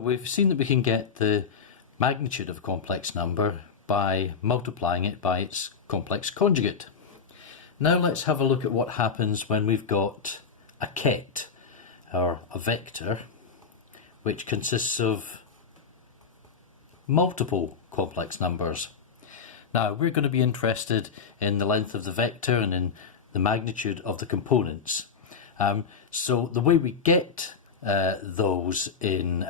We've seen that we can get the magnitude of a complex number by multiplying it by its complex conjugate. Now let's have a look at what happens when we've got a ket, or a vector, which consists of multiple complex numbers. Now we're going to be interested in the length of the vector and in the magnitude of the components. So the way we get those in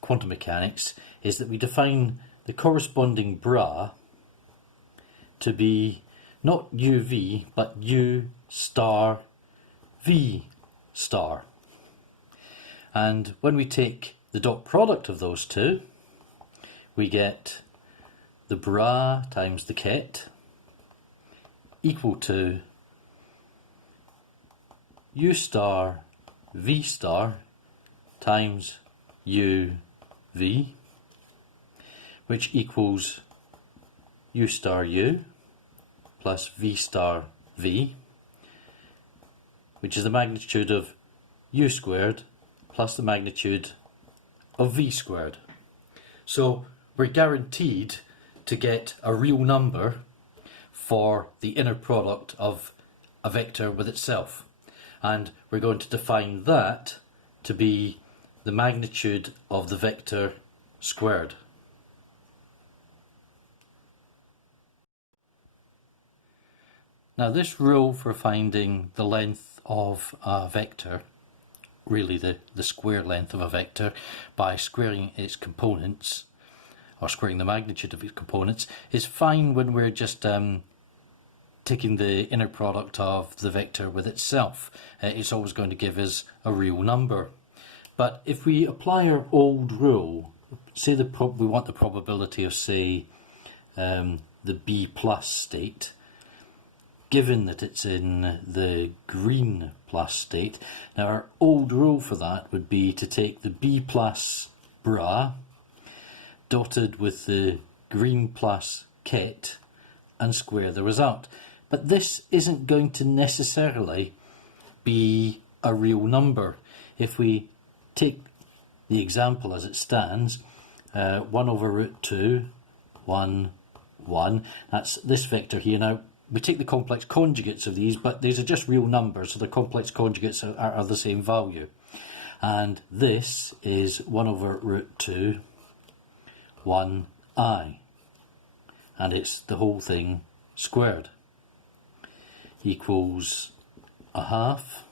quantum mechanics is that we define the corresponding bra to be not UV but U star V star. And when we take the dot product of those two, we get the bra times the ket equal to U star V star times U V, which equals U star U plus V star V, which is the magnitude of U squared plus the magnitude of V squared. So we're guaranteed to get a real number for the inner product of a vector with itself. And we're going to define that to be the magnitude of the vector squared. Now this rule for finding the length of a vector, really the square length of a vector, by squaring its components, or squaring the magnitude of its components, is fine when we're just taking the inner product of the vector with itself. It's always going to give us a real number. But if we apply our old rule, say we want the probability of, say, the B plus state, given that it's in the green plus state. Now our old rule for that would be to take the B plus bra dotted with the green plus ket and square the result. But this isn't going to necessarily be a real number. If we take the example as it stands, 1 over root 2, 1, 1, that's this vector here. Now we take the complex conjugates of these, but these are just real numbers, so the complex conjugates are the same value. And this is 1 over root 2, 1i, and it's the whole thing squared, equals a half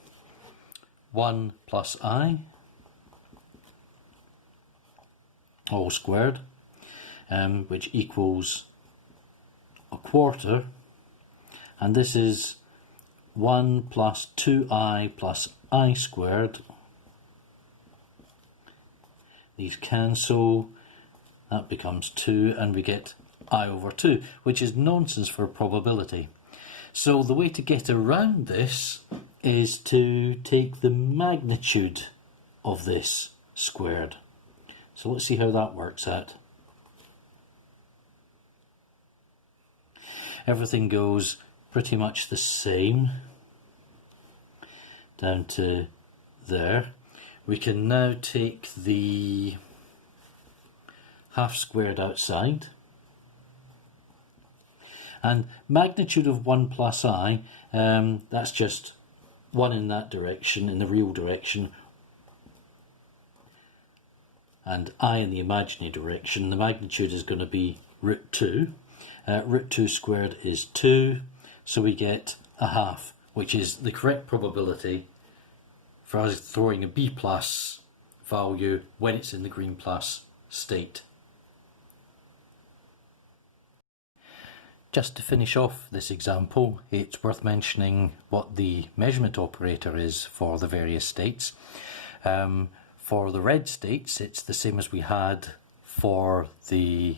1 plus I all squared, which equals a quarter, and this is 1 plus 2i plus I squared. These cancel, that becomes 2, and we get I over 2, which is nonsense for probability. So the way to get around this is to take the magnitude of this squared. So let's see how that works out. Everything goes pretty much the same down to there. We can now take the half squared outside, and magnitude of 1 plus I, that's just 1 in that direction, in the real direction, and I in the imaginary direction. The magnitude is going to be root 2. Root 2 squared is 2, so we get a half, which is the correct probability for us throwing a B plus value when it's in the green plus state. Just to finish off this example, it's worth mentioning what the measurement operator is for the various states. For the red states, it's the same as we had for the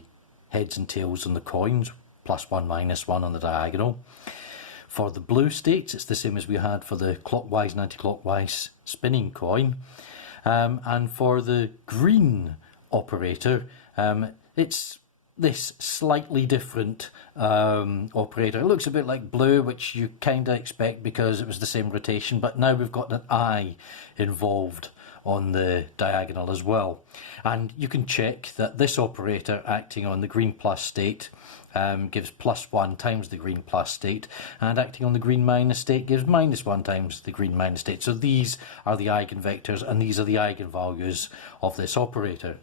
heads and tails on the coins, +1 -1 on the diagonal. For the blue states, it's the same as we had for the clockwise and anti-clockwise spinning coin. And for the green operator, it's this slightly different operator. It looks a bit like blue, which you kind of expect because it was the same rotation, but now we've got an I involved on the diagonal as well. And you can check that this operator acting on the green plus state gives +1 times the green plus state, and acting on the green minus state gives -1 times the green minus state. So these are the eigenvectors and these are the eigenvalues of this operator.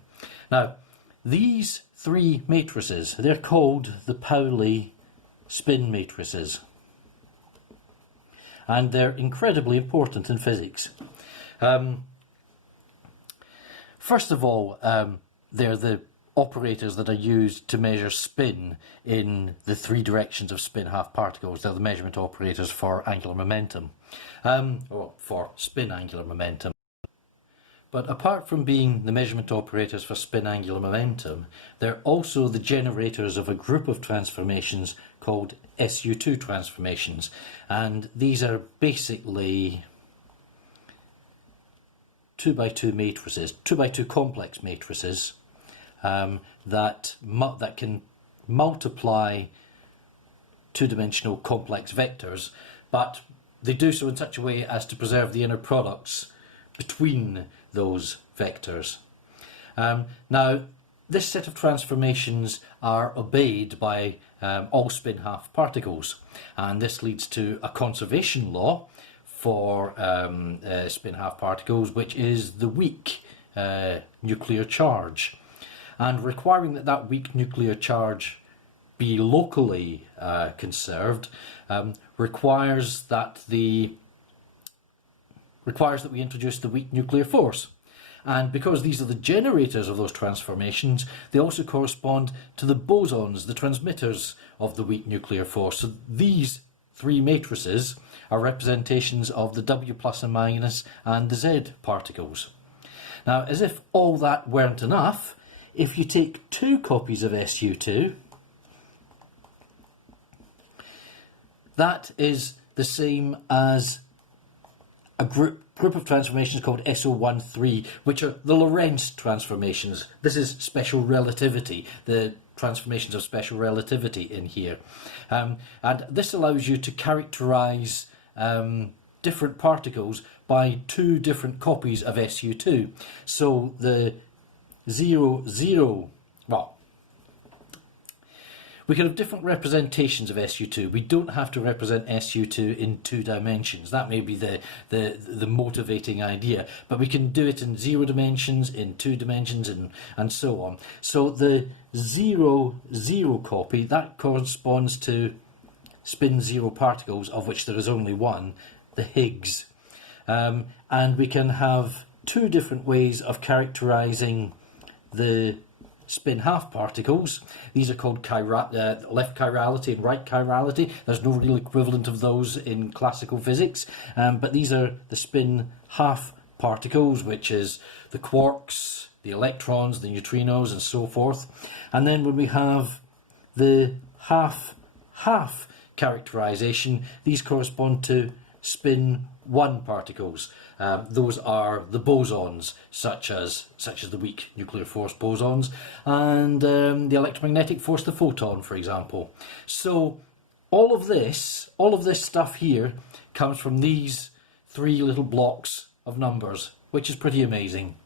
Now, these three matrices, they're called the Pauli spin matrices. And they're incredibly important in physics. First of all, they're the operators that are used to measure spin in the three directions of spin half particles. They're the measurement operators for angular momentum, or for spin angular momentum. But apart from being the measurement operators for spin angular momentum, they're also the generators of a group of transformations called SU2 transformations. And these are basically 2x2 matrices, 2x2 complex matrices that can multiply two-dimensional complex vectors, but they do so in such a way as to preserve the inner products between those vectors. Now, this set of transformations are obeyed by all spin half particles, and this leads to a conservation law for spin half particles, which is the weak nuclear charge, and requiring that weak nuclear charge be locally conserved requires that we introduce the weak nuclear force. And because these are the generators of those transformations, they also correspond to the bosons, the transmitters of the weak nuclear force. So these three matrices are representations of the W plus and minus and the Z particles. Now, as if all that weren't enough, if you take two copies of SU2, that is the same as a group of transformations called SO13, which are the Lorenz transformations. This is special relativity, the transformations of special relativity in here. And this allows you to characterize different particles by two different copies of SU2. So the 0, 0, well, we can have different representations of SU2. We don't have to represent SU2 in 2 dimensions. That may be the motivating idea, but we can do it in 0 dimensions, in 2 dimensions, and so on. So the 0, 0 copy, that corresponds to spin 0 particles, of which there is only one, the Higgs. And we can have 2 different ways of characterizing the spin half particles. These are called left chirality and right chirality. There's no real equivalent of those in classical physics, but these are the spin half particles, which is the quarks, the electrons, the neutrinos, and so forth. And then when we have the half-half characterization, these correspond to spin 1 particles. Those are the bosons, such as the weak nuclear force bosons, and the electromagnetic force, the photon, for example. So all of this stuff here comes from these 3 little blocks of numbers, which is pretty amazing.